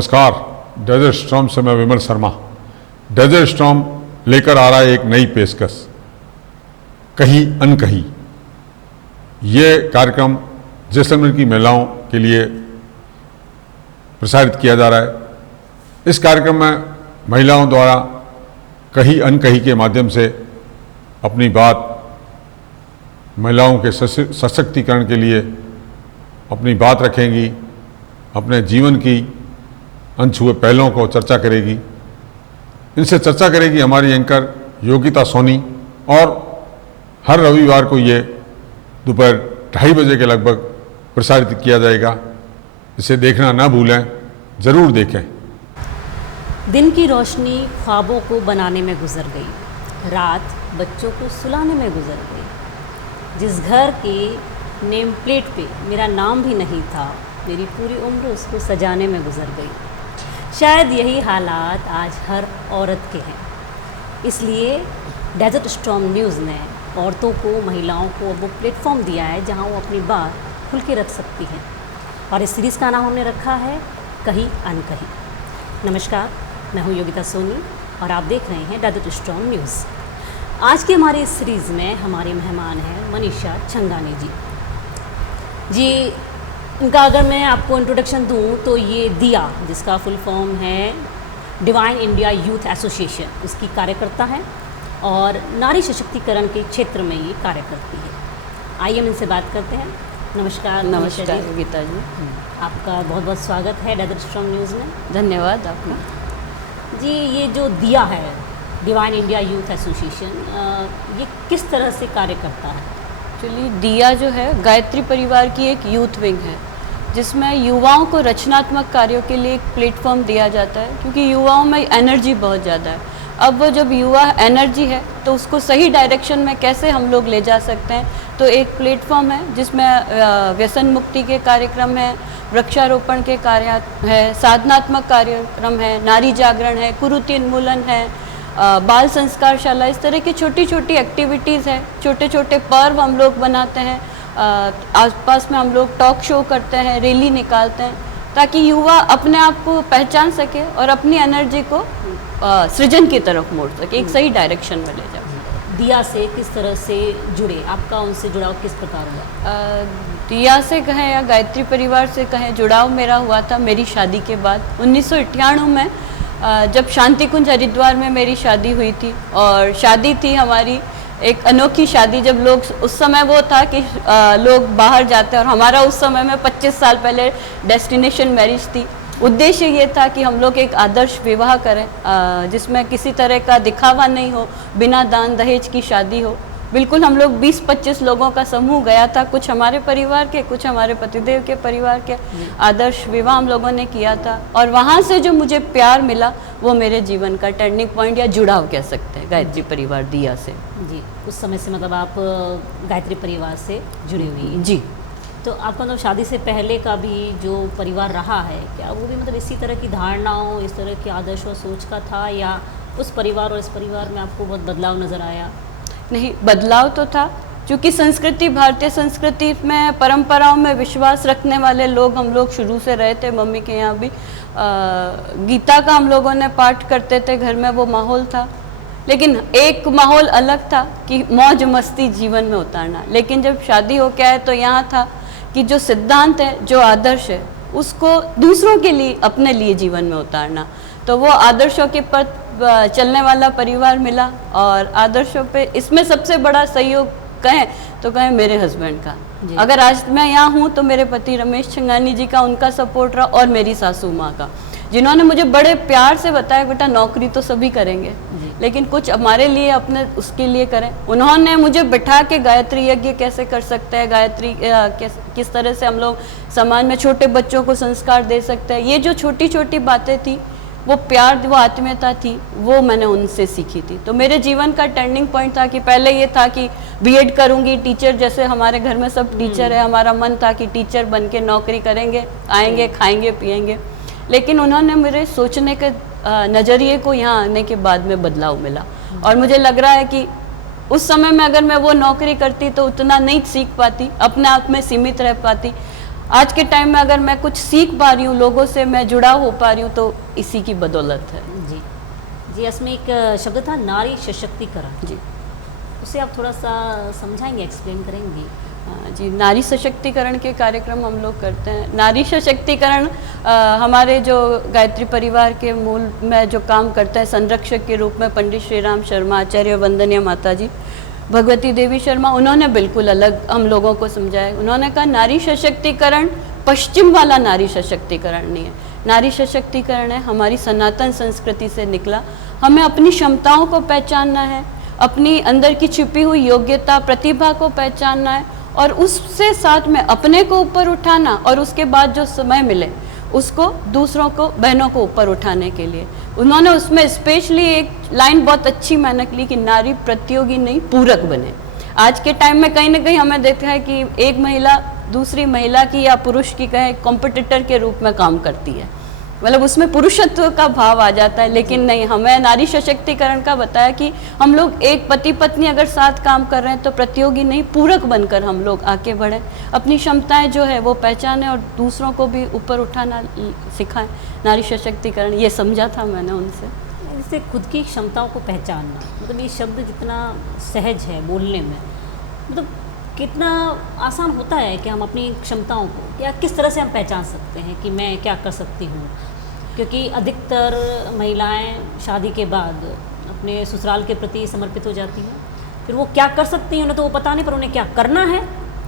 नमस्कार। Desert storm से मैं विमल शर्मा। डेजर्ट स्टॉर्म लेकर आ रहा है एक नई पेशकश, कहीं अनकहीं। ये कार्यक्रम जैसलमेर की महिलाओं के लिए प्रसारित किया जा रहा है। इस कार्यक्रम में महिलाओं द्वारा कहीं अनकहीं के माध्यम से अपनी बात महिलाओं के सशक्तिकरण के लिए अपनी बात रखेंगी, अपने जीवन की अनछुए पहलुओं को चर्चा करेगी। इनसे चर्चा करेगी हमारी एंकर योगिता सोनी, और हर रविवार को ये दोपहर 2:30 बजे के लगभग प्रसारित किया जाएगा। इसे देखना ना भूलें, ज़रूर देखें। दिन की रोशनी ख्वाबों को बनाने में गुजर गई, रात बच्चों को सुलाने में गुजर गई। जिस घर के नेम प्लेट पे मेरा नाम भी नहीं था, मेरी पूरी उम्र उसको सजाने में गुजर गई। शायद यही हालात आज हर औरत के हैं। इसलिए डेजर्ट स्टॉर्म न्यूज़ ने औरतों को, महिलाओं को वो प्लेटफॉर्म दिया है जहां वो अपनी बात खुल के रख सकती हैं। और इस सीरीज़ का नाम हमने रखा है कहीं अनकहीं। नमस्कार, मैं हूं योगिता सोनी और आप देख रहे हैं डेजर्ट स्टॉर्म न्यूज़। आज की हमारी इस सीरीज़ में हमारे मेहमान हैं मनीषा छंगानी जी। इनका अगर मैं आपको इंट्रोडक्शन दूं तो ये दिया, जिसका फुल फॉर्म है डिवाइन इंडिया यूथ एसोसिएशन, उसकी कार्यकर्ता है और नारी सशक्तिकरण के क्षेत्र में ये कार्य करती है। आइए हम इनसे बात करते हैं। नमस्कार। नमस्कार गीता जी, आपका बहुत बहुत स्वागत है डेजर्ट स्टॉर्म न्यूज़ में। धन्यवाद आपका जी। ये जो दिया है डिवाइन इंडिया यूथ एसोसिएशन, ये किस तरह से कार्य करता है? एक्चुअली दिया जो है गायत्री परिवार की एक यूथ विंग है, जिसमें युवाओं को रचनात्मक कार्यों के लिए एक प्लेटफॉर्म दिया जाता है, क्योंकि युवाओं में एनर्जी बहुत ज़्यादा है। अब वो जब युवा एनर्जी है तो उसको सही डायरेक्शन में कैसे हम लोग ले जा सकते हैं, तो एक प्लेटफॉर्म है जिसमें व्यसन मुक्ति के कार्यक्रम है, वृक्षारोपण के कार्य है, साधनात्मक कार्यक्रम है, नारी जागरण है, कुरीति उन्मूलन है, बाल संस्कारशाला, इस तरह की छोटी छोटी एक्टिविटीज़ है। छोटे छोटे पर्व हम लोग बनाते हैं, आसपास में हम लोग टॉक शो करते हैं, रैली निकालते हैं, ताकि युवा अपने आप को पहचान सके और अपनी एनर्जी को सृजन की तरफ मोड़ सके, एक सही डायरेक्शन में ले जाए। दिया से किस तरह से जुड़े, आपका उनसे जुड़ाव किस प्रकार हुआ? दिया से कहें या गायत्री परिवार से कहें, जुड़ाव मेरा हुआ था मेरी शादी के बाद 1998 में, जब शांति कुंज हरिद्वार में मेरी शादी हुई थी। और शादी थी हमारी एक अनोखी शादी, जब लोग उस समय वो था कि लोग बाहर जाते हैं, और हमारा उस समय में 25 साल पहले डेस्टिनेशन मैरिज थी। उद्देश्य ये था कि हम लोग एक आदर्श विवाह करें, जिसमें किसी तरह का दिखावा नहीं हो, बिना दान दहेज की शादी हो। बिल्कुल हम लोग 20-25 लोगों का समूह गया था, कुछ हमारे परिवार के, कुछ हमारे पतिदेव के परिवार के। आदर्श विवाह हम लोगों ने किया था, और वहाँ से जो मुझे प्यार मिला वो मेरे जीवन का टर्निंग पॉइंट या जुड़ाव कह सकते हैं गायत्री परिवार दिया से। जी, उस समय से मतलब आप गायत्री परिवार से जुड़ी हुई हैं? जी। तो आपका मतलब शादी से पहले का भी जो परिवार रहा है, क्या वो भी मतलब इसी तरह की धारणाओं, इस तरह की आदर्श और सोच का था, या उस परिवार और इस परिवार में आपको बहुत बदलाव नज़र आया? नहीं, बदलाव तो था, क्योंकि संस्कृति, भारतीय संस्कृति में परंपराओं में विश्वास रखने वाले लोग हम लोग शुरू से रहे थे। मम्मी के यहाँ भी गीता का हम लोगों ने पाठ करते थे घर में, वो माहौल था। लेकिन एक माहौल अलग था कि मौज मस्ती जीवन में उतारना। लेकिन जब शादी हो के आए तो यहाँ था कि जो सिद्धांत है, जो आदर्श है, उसको दूसरों के लिए, अपने लिए जीवन में उतारना। तो वो आदर्शों के पथ चलने वाला परिवार मिला। और आदर्शों पे इसमें सबसे बड़ा सहयोग कहें तो कहें मेरे हस्बैंड का। अगर आज मैं यहाँ हूँ तो मेरे पति रमेश छंगानी जी का, उनका सपोर्ट रहा, और मेरी सासू माँ का, जिन्होंने मुझे बड़े प्यार से बताया, बेटा नौकरी तो सभी करेंगे, लेकिन कुछ हमारे लिए, अपने उसके लिए करें। उन्होंने मुझे बिठा के गायत्री यज्ञ कैसे कर सकते हैं, गायत्री किस तरह से हम लोग समाज में छोटे बच्चों को संस्कार दे सकते हैं, ये जो छोटी छोटी बातें थी, वो प्यार, वो आत्मीयता थी, वो मैंने उनसे सीखी थी। तो मेरे जीवन का टर्निंग पॉइंट था कि पहले ये था कि बीएड करूंगी, टीचर, जैसे हमारे घर में सब टीचर है, हमारा मन था कि टीचर बन के नौकरी करेंगे, आएंगे, खाएंगे, पिएंगे। लेकिन उन्होंने मेरे सोचने के नज़रिए को यहाँ आने के बाद में बदलाव मिला। और मुझे लग रहा है कि उस समय में अगर मैं वो नौकरी करती तो उतना नहीं सीख पाती, अपने आप में सीमित रह पाती। आज के टाइम में अगर मैं कुछ सीख पा रही हूँ, लोगों से मैं जुड़ा हो पा रही हूँ, तो इसी की बदौलत है। जी जी, इसमें एक शब्द था नारी सशक्तिकरण, जी उसे आप थोड़ा सा समझाएंगे, एक्सप्लेन करेंगी? जी, नारी सशक्तिकरण के कार्यक्रम हम लोग करते हैं। नारी सशक्तिकरण हमारे जो गायत्री परिवार के मूल में जो काम करते हैं संरक्षक के रूप में पंडित श्री राम शर्मा, आचार्य वंदनीय माता जी भगवती देवी शर्मा, उन्होंने बिल्कुल अलग हम लोगों को समझाया। उन्होंने कहा नारी सशक्तिकरण पश्चिम वाला नारी सशक्तिकरण नहीं है, नारी सशक्तिकरण है हमारी सनातन संस्कृति से निकला। हमें अपनी क्षमताओं को पहचानना है, अपनी अंदर की छिपी हुई योग्यता प्रतिभा को पहचानना है, और उससे साथ में अपने को ऊपर उठाना, और उसके बाद जो समय मिले उसको दूसरों को, बहनों को ऊपर उठाने के लिए। उन्होंने उसमें स्पेशली एक लाइन बहुत अच्छी मैंने ली कि नारी प्रतियोगी नहीं पूरक बने। आज के टाइम में कहीं ना कहीं हमें देखा है कि एक महिला दूसरी महिला की या पुरुष की कहें कॉम्पिटिटर के रूप में काम करती है, मतलब उसमें पुरुषत्व का भाव आ जाता है। लेकिन नहीं, हमें नारी सशक्तिकरण का बताया कि हम लोग एक पति पत्नी अगर साथ काम कर रहे हैं तो प्रतियोगी नहीं पूरक बनकर हम लोग आगे बढ़ें, अपनी क्षमताएं जो है वो पहचानें और दूसरों को भी ऊपर उठाना सिखाएं। नारी सशक्तिकरण ये समझा था मैंने उनसे। जैसे खुद की क्षमताओं को पहचानना, मतलब ये शब्द कितना सहज है बोलने में, मतलब कितना आसान होता है कि हम अपनी क्षमताओं को या किस तरह से हम पहचान सकते हैं कि मैं क्या कर सकती हूँ। क्योंकि अधिकतर महिलाएं शादी के बाद अपने ससुराल के प्रति समर्पित हो जाती हैं, फिर वो क्या कर सकती हैं उन्हें तो वो पता नहीं, पर उन्हें क्या करना है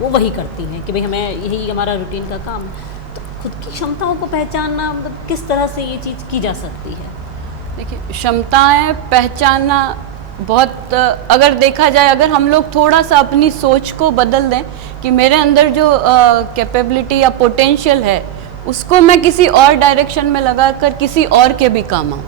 वो वही करती हैं कि भाई हमें यही हमारा रूटीन का काम है। तो खुद की क्षमताओं को पहचानना, मतलब किस तरह से ये चीज़ की जा सकती है? देखिए, क्षमताएं पहचानना बहुत, अगर देखा जाए, अगर हम लोग थोड़ा सा अपनी सोच को बदल दें कि मेरे अंदर जो कैपेबिलिटी या पोटेंशियल है उसको मैं किसी और डायरेक्शन में लगाकर किसी और के भी काम आऊँ।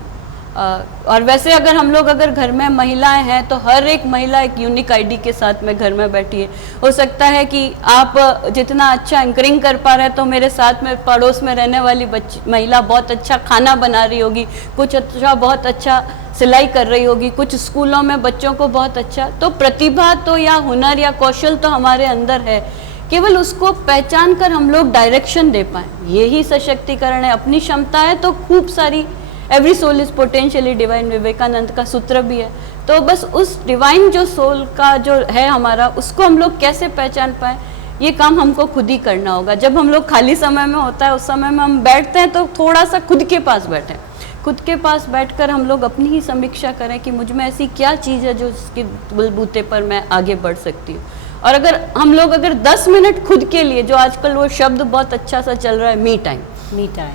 और वैसे अगर हम लोग अगर घर में महिलाएं हैं तो हर एक महिला एक यूनिक आईडी के साथ में घर में बैठी है। हो सकता है कि आप जितना अच्छा एंकरिंग कर पा रहे हैं तो मेरे साथ में पड़ोस में रहने वाली महिला बहुत अच्छा खाना बना रही होगी, कुछ अच्छा बहुत अच्छा सिलाई कर रही होगी, कुछ स्कूलों में बच्चों को बहुत अच्छा। तो प्रतिभा तो या हुनर या कौशल तो हमारे अंदर है, केवल उसको पहचान कर हम लोग डायरेक्शन दे पाएँ, यही सशक्तिकरण है। अपनी क्षमता है तो खूब सारी, every soul is potentially divine, Vivekananda का सूत्र भी है। तो बस उस डिवाइन जो सोल का जो है हमारा, उसको हम लोग कैसे पहचान पाए, ये काम हमको खुद ही करना होगा। जब हम लोग खाली समय में होता है उस समय में हम बैठते हैं तो थोड़ा सा खुद के पास बैठें, खुद के पास बैठकर हम लोग अपनी ही समीक्षा करें कि मुझ में ऐसी क्या चीज़ है जो उसके बलबूते पर मैं आगे बढ़ सकती हूँ। और अगर हम लोग अगर 10 मिनट खुद के लिए, जो आजकल वो शब्द बहुत अच्छा सा चल रहा है, मी टाइम,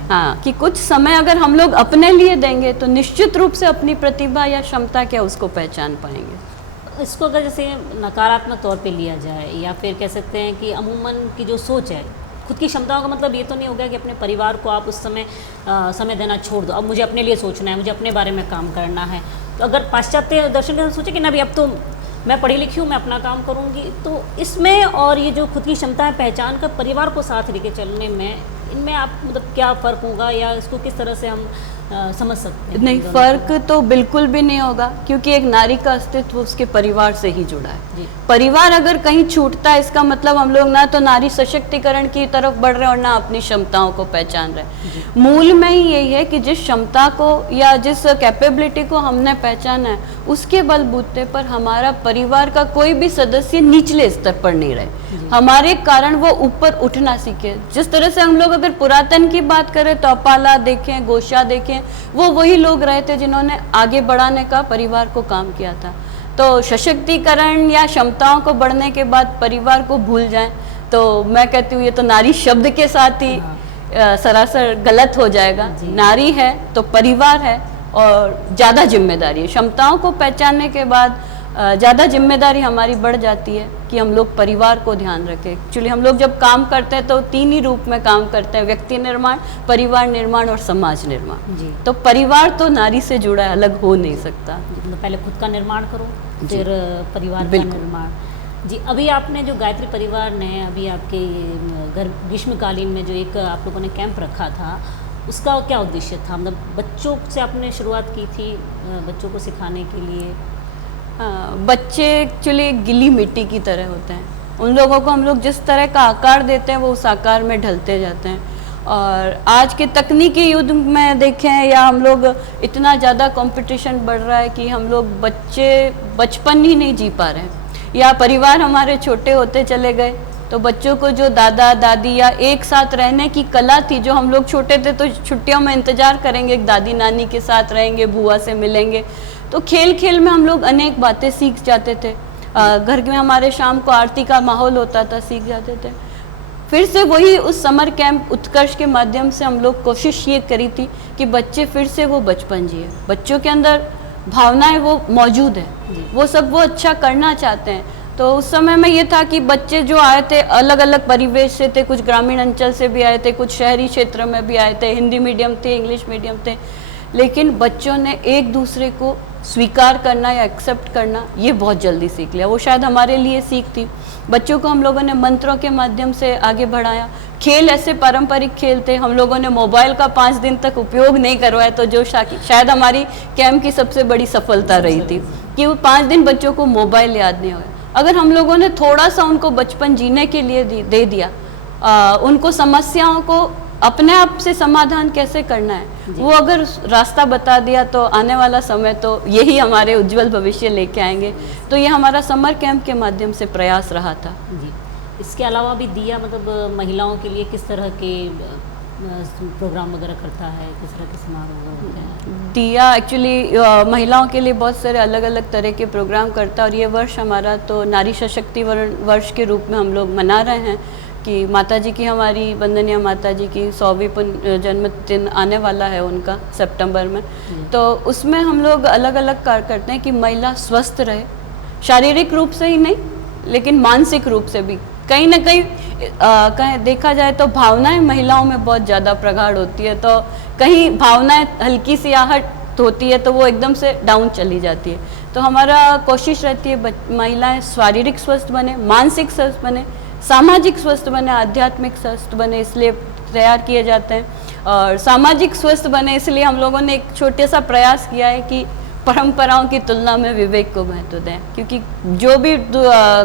हाँ, कि कुछ समय अगर हम लोग अपने लिए देंगे तो निश्चित रूप से अपनी प्रतिभा या क्षमता क्या उसको पहचान पाएंगे। इसको अगर जैसे नकारात्मक तौर पे लिया जाए या फिर कह सकते हैं कि अमूमन की जो सोच है खुद की क्षमताओं का मतलब ये तो नहीं होगा कि अपने परिवार को आप उस समय समय देना छोड़ दो, अब मुझे अपने लिए सोचना है, मुझे अपने बारे में काम करना है। तो अगर पाश्चात्य दर्शन के सोचे कि ना भी अब तो मैं पढ़ी लिखी हूँ, मैं अपना काम करूँगी, तो इसमें और ये जो खुद की क्षमताएं पहचान कर परिवार को साथ लेके चलने में, इनमें आप मतलब क्या फ़र्क होगा या इसको किस तरह से हम समझ सकते हैं? नहीं, फ़र्क तो बिल्कुल भी नहीं होगा, क्योंकि एक नारी का अस्तित्व उसके परिवार से ही जुड़ा है। परिवार अगर कहीं छूटता है इसका मतलब हम लोग ना तो नारी सशक्तिकरण की तरफ बढ़ रहे हैं और ना अपनी क्षमताओं को पहचान रहे। मूल में ही यही है कि जिस क्षमता को या जिस कैपेबिलिटी को हमने पहचाना है उसके बलबूते पर हमारा परिवार का कोई भी सदस्य निचले स्तर पर नहीं रहे, हमारे कारण वो ऊपर उठना सीखे। जिस तरह से हम लोग अगर पुरातन की बात करें तो अपाला देखें, गोशा देखें, वो वही लोग रहे थे जिन्होंने आगे बढ़ाने का परिवार को काम किया था। तो सशक्तिकरण या क्षमताओं को बढ़ने के बाद परिवार को भूल जाएं तो मैं कहती हूँ ये तो नारी शब्द के साथ ही सरासर गलत हो जाएगा। नारी है तो परिवार है और ज़्यादा जिम्मेदारी है। क्षमताओं को पहचानने के बाद ज़्यादा जिम्मेदारी हमारी बढ़ जाती है कि हम लोग परिवार को ध्यान रखें। एक्चुअली हम लोग जब काम करते हैं तो 3 ही रूप में काम करते हैं, व्यक्ति निर्माण, परिवार निर्माण और समाज निर्माण। तो परिवार तो नारी से जुड़ा है, अलग हो नहीं सकता। तो पहले खुद का निर्माण करो, फिर परिवार का निर्माण। जी, अभी आपने जो गायत्री परिवार ने अभी आपके घर ग्रीष्मकालीन में जो एक आप लोगों ने कैंप रखा था, उसका क्या उद्देश्य था? मतलब बच्चों से आपने शुरुआत की थी, बच्चों को सिखाने के लिए? बच्चे एक्चुअली गिली मिट्टी की तरह होते हैं, उन लोगों को हम लोग जिस तरह का आकार देते हैं वो उस आकार में ढलते जाते हैं। और आज के तकनीकी युग में देखें या हम लोग इतना ज़्यादा कंपटीशन बढ़ रहा है कि हम लोग बच्चे बचपन ही नहीं जी पा रहे हैं, या परिवार हमारे छोटे होते चले गए तो बच्चों को जो दादा दादी या एक साथ रहने की कला थी, जो हम लोग छोटे थे तो छुट्टियों में इंतजार करेंगे दादी नानी के साथ रहेंगे, बुआ से मिलेंगे, तो खेल खेल में हम लोग अनेक बातें सीख जाते थे। घर में हमारे शाम को आरती का माहौल होता था, सीख जाते थे। फिर से वही उस समर कैंप उत्कर्ष के माध्यम से हम लोग कोशिश ये करी थी कि बच्चे फिर से वो बचपन जिए, बच्चों के अंदर भावनाएं वो मौजूद है, वो सब वो अच्छा करना चाहते हैं। तो उस समय में ये था कि बच्चे जो आए थे अलग अलग परिवेश से थे, कुछ ग्रामीण अंचल से भी आए थे, कुछ शहरी क्षेत्र में भी आए थे, हिंदी मीडियम थे, इंग्लिश मीडियम थे, लेकिन बच्चों ने एक दूसरे को स्वीकार करना या एक्सेप्ट करना ये बहुत जल्दी सीख लिया। वो शायद हमारे लिए सीख थी। बच्चों को हम लोगों ने मंत्रों के माध्यम से आगे बढ़ाया। खेल ऐसे पारंपरिक खेल थे, हम लोगों ने मोबाइल का 5 दिन तक उपयोग नहीं करवाया, तो जो शायद हमारी कैंप की सबसे बड़ी सफलता रही थी कि वो 5 दिन बच्चों को मोबाइल याद नहीं हुआ। अगर हम लोगों ने थोड़ा सा उनको बचपन जीने के लिए दे दिया, उनको समस्याओं को अपने आप से समाधान कैसे करना है वो अगर रास्ता बता दिया, तो आने वाला समय तो यही हमारे उज्जवल भविष्य लेके आएंगे। तो ये हमारा समर कैंप के माध्यम से प्रयास रहा था। जी, इसके अलावा भी दिया मतलब महिलाओं के लिए किस तरह के प्रोग्राम वगैरह करता है, किस तरह के समारोह वगैरह होते हैं? दिया एक्चुअली महिलाओं के लिए बहुत सारे अलग अलग तरह के प्रोग्राम करता है, और ये वर्ष हमारा तो नारी सशक्तिकरण वर्ष के रूप में हम लोग मना रहे हैं कि माता जी की, हमारी वंदनीय माता जी की 100वीं जन्मदिन आने वाला है उनका सितंबर में। तो उसमें हम लोग अलग अलग कार्य करते हैं कि महिला स्वस्थ रहे, शारीरिक रूप से ही नहीं लेकिन मानसिक रूप से भी। कहीं ना कहीं कहीं देखा जाए तो भावनाएं महिलाओं में बहुत ज़्यादा प्रगाढ़ होती है, तो कहीं भावनाएं हल्की सी आहट होती है तो वो एकदम से डाउन चली जाती है। तो हमारा कोशिश रहती है महिलाएं शारीरिक स्वस्थ बने, मानसिक स्वस्थ बने, सामाजिक स्वस्थ बने, आध्यात्मिक स्वस्थ बने, इसलिए तैयार किए जाते हैं। और सामाजिक स्वस्थ बने इसलिए हम लोगों ने एक छोटे सा प्रयास किया है कि परंपराओं की तुलना में विवेक को महत्व दें, क्योंकि जो भी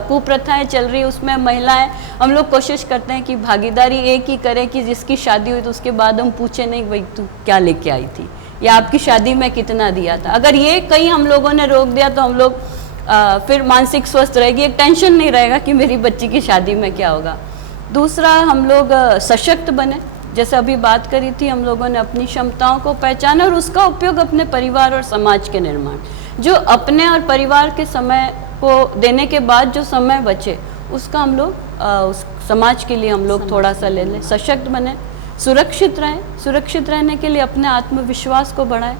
कुप्रथाएं चल रही है उसमें महिलाएं, हम लोग कोशिश करते हैं कि भागीदारी एक ही करें कि जिसकी शादी हुई तो उसके बाद हम पूछे नहीं भाई तू क्या लेके आई थी या आपकी शादी में कितना दिया था। अगर ये कहीं हम लोगों ने रोक दिया तो हम लोग फिर मानसिक स्वस्थ रहेगी, एक टेंशन नहीं रहेगा कि मेरी बच्ची की शादी में क्या होगा। दूसरा, हम लोग सशक्त बने, जैसे अभी बात करी थी, हम लोगों ने अपनी क्षमताओं को पहचाना और उसका उपयोग अपने परिवार और समाज के निर्माण, जो अपने और परिवार के समय को देने के बाद जो समय बचे उसका हम लोग उस समाज के लिए हम लोग थोड़ा सा ले लें। सशक्त बने, सुरक्षित रहें, सुरक्षित रहने के लिए अपने आत्मविश्वास को बढ़ाएं,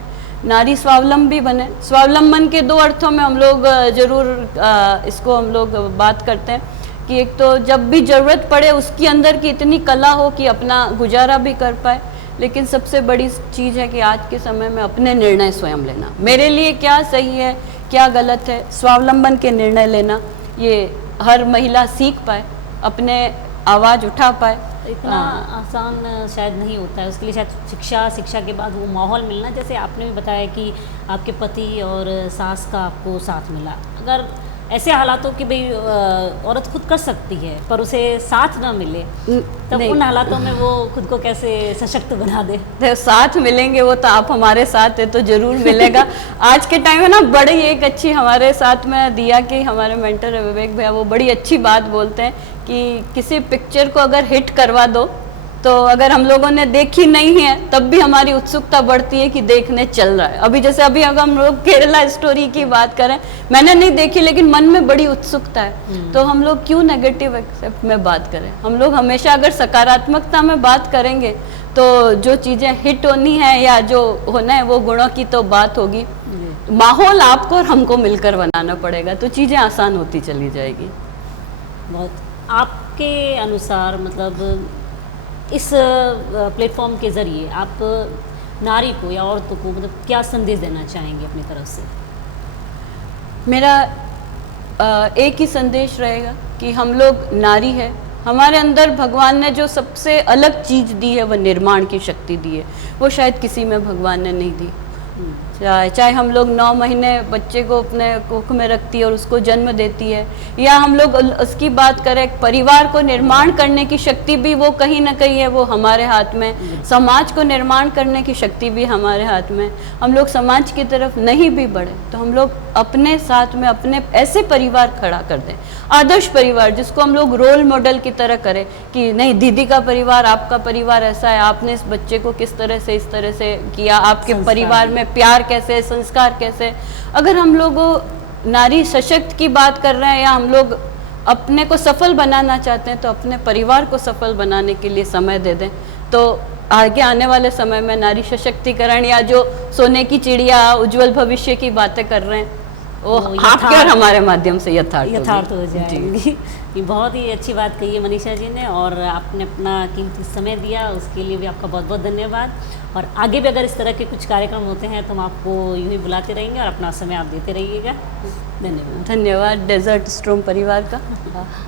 नारी स्वावलंबी बने। स्वावलंबन के 2 अर्थों में हम लोग जरूर इसको हम लोग बात करते हैं कि एक तो जब भी ज़रूरत पड़े उसकी अंदर की इतनी कला हो कि अपना गुजारा भी कर पाए, लेकिन सबसे बड़ी चीज़ है कि आज के समय में अपने निर्णय स्वयं लेना, मेरे लिए क्या सही है क्या गलत है, स्वावलंबन के निर्णय लेना, ये हर महिला सीख पाए, अपने आवाज़ उठा पाए। इतना आसान शायद नहीं होता है, उसके लिए शायद शिक्षा के बाद वो माहौल मिलना, जैसे आपने भी बताया कि आपके पति और सास का आपको साथ मिला। अगर ऐसे हालातों की भाई औरत खुद कर सकती है पर उसे साथ ना मिले, तब उन हालातों में वो खुद को कैसे सशक्त बना दे? तो साथ मिलेंगे, वो तो आप हमारे साथ है तो जरूर मिलेगा। आज के टाइम में ना बड़ी एक अच्छी हमारे साथ में दिया कि हमारे मेंटर है विवेक भैया, वो बड़ी अच्छी बात बोलते हैं कि किसी पिक्चर को अगर हिट करवा दो तो अगर हम लोगों ने देखी नहीं है तब भी हमारी उत्सुकता बढ़ती है कि देखने चल रहा है। अभी जैसे अभी अगर हम लोग केरला स्टोरी की बात करें, मैंने नहीं देखी लेकिन मन में बड़ी उत्सुकता है, तो हम लोग क्यों नेगेटिव एक्सेप्ट में बात करें? हम लोग हमेशा अगर सकारात्मकता में बात करेंगे तो जो चीज़ें हिट होनी है या जो होना है वो गुणों की तो बात होगी। माहौल आपको और हमको मिलकर बनाना पड़ेगा तो चीज़ें आसान होती चली जाएगी। बहुत आपके अनुसार मतलब इस प्लेटफॉर्म के ज़रिए आप नारी को या औरतों को मतलब क्या संदेश देना चाहेंगे अपनी तरफ से? मेरा एक ही संदेश रहेगा कि हम लोग नारी है, हमारे अंदर भगवान ने जो सबसे अलग चीज़ दी है वह निर्माण की शक्ति दी है, वो शायद किसी में भगवान ने नहीं दी। चाहे हम लोग 9 महीने बच्चे को अपने कोख में रखती है और उसको जन्म देती है, या हम लोग उसकी बात करें, परिवार को निर्माण करने की शक्ति भी वो कहीं ना कहीं है, वो हमारे हाथ में। समाज को निर्माण करने की शक्ति भी हमारे हाथ में। हम लोग समाज की तरफ नहीं भी बढ़े तो हम लोग अपने साथ में अपने ऐसे परिवार खड़ा कर दें, आदर्श परिवार जिसको हम लोग रोल मॉडल की तरह करें कि नहीं, दीदी का परिवार, आपका परिवार ऐसा है, आपने इस बच्चे को किस तरह से इस तरह से किया, आपके परिवार में प्यार कैसे, संस्कार कैसे। अगर हम लोग नारी सशक्त की बात कर रहे हैं या हम लोग अपने को सफल बनाना चाहते हैं तो अपने परिवार को सफल बनाने के लिए समय दे दें, तो आगे आने वाले समय में नारी सशक्तिकरण या जो सोने की चिड़िया, उज्जवल भविष्य की बातें कर रहे हैं वो आपके और हमारे माध्यम से यथार्थ हो जाएंगी। ये बहुत ही अच्छी बात कही है मनीषा जी ने, और आपने अपना कीमती समय दिया, उसके लिए भी आपका बहुत बहुत धन्यवाद। और आगे भी अगर इस तरह के कुछ कार्यक्रम होते हैं तो हम आपको यूँ ही बुलाते रहेंगे और अपना समय आप देते रहिएगा। धन्यवाद। धन्यवाद डेजर्ट स्ट्रोम परिवार का।